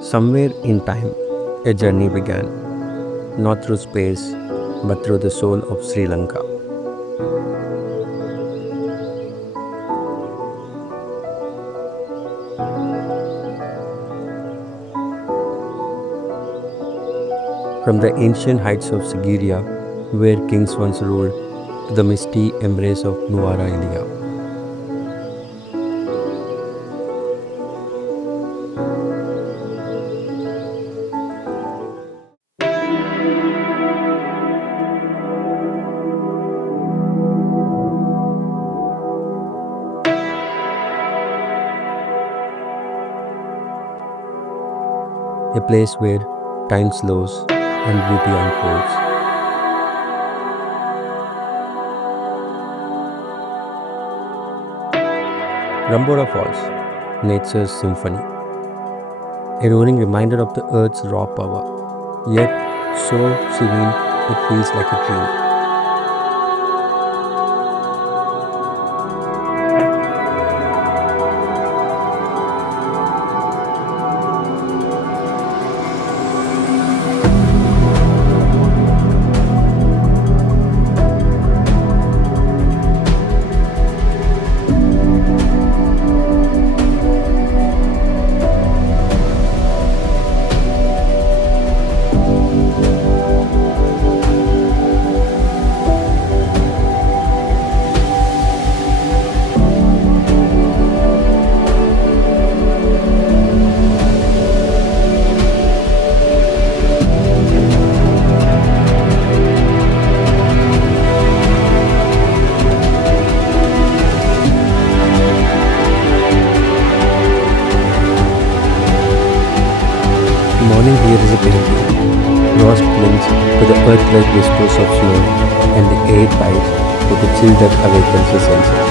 Somewhere in time, a journey began, not through space, but through the soul of Sri Lanka. From the ancient heights of Sigiriya, where kings once ruled, to the misty embrace of Nuwara Eliya, a place where time slows and beauty unfolds. Ramboda Falls, nature's symphony, a roaring reminder of the earth's raw power, yet so serene it feels like a dream. Morning here is a painting. Frost clings to the earth-like whispers of snow, and the air bites with a chill that awakens the senses.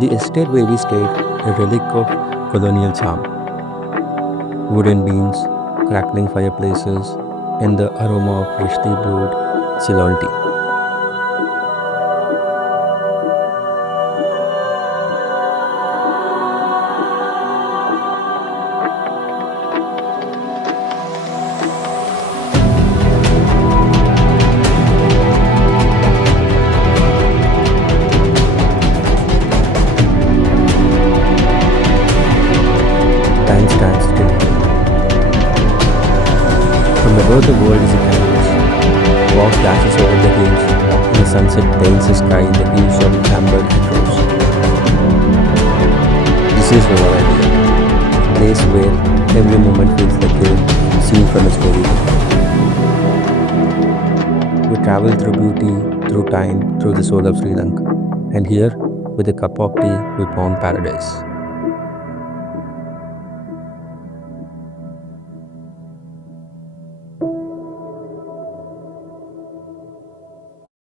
The estate where we stayed, a relic of colonial charm. Wooden beams, crackling fireplaces, and the aroma of freshly brewed Ceylon tea. Time stands still. From above, the world is a canvas. Fog flashes over the hills, and the sunset paints the sky in the hues of amber and rose. This is Nuwara Eliya, a place where every moment feels like a scene from a storybook. We travel through beauty, through time, through the soul of Sri Lanka. And here, with a cup of tea, we found paradise.